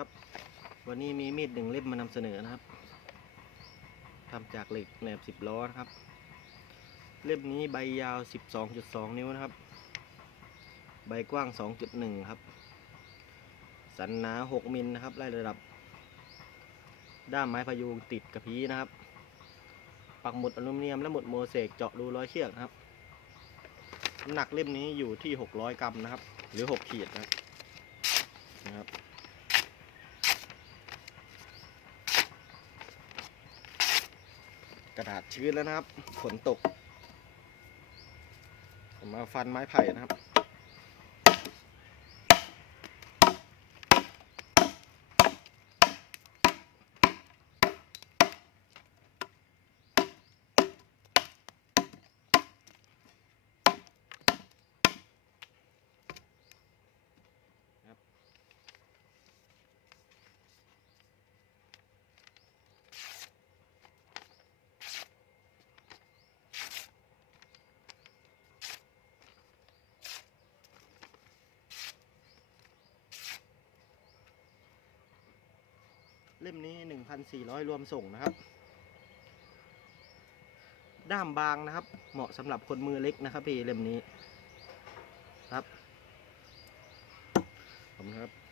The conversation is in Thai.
ครับ วันนี้มีมีดหนึ่งเล่มมานำเสนอนะครับทำจากเหล็กแหนบสิบล้อนะครับ เล่มนี้ใบยาว12.2นิ้วนะครับ ใบกว้าง2.1ครับ สันหนา6มิลนะครับไล่ระดับ ด้ามไม้พยุงติดกระพี้นะครับ ปักหมุดอลูมิเนียมและหมุดโมเสกเจาะรูร้อยเชือกนะครับน้ำหนักเล่มนี้อยู่ที่ 600 กรัมนะครับ หรือ 6 ขีดนะครับนะครับ กระดาษชื้นแล้วนะครับฝนตก ผมมาฟันไม้ไผ่นะครับ เล่มนี้ 1,400 รวมส่งนะครับ ด้ามบางนะครับ เหมาะสำหรับคนมือเล็กนะครับพี่เล่มนี้ครับขอบคุณครับ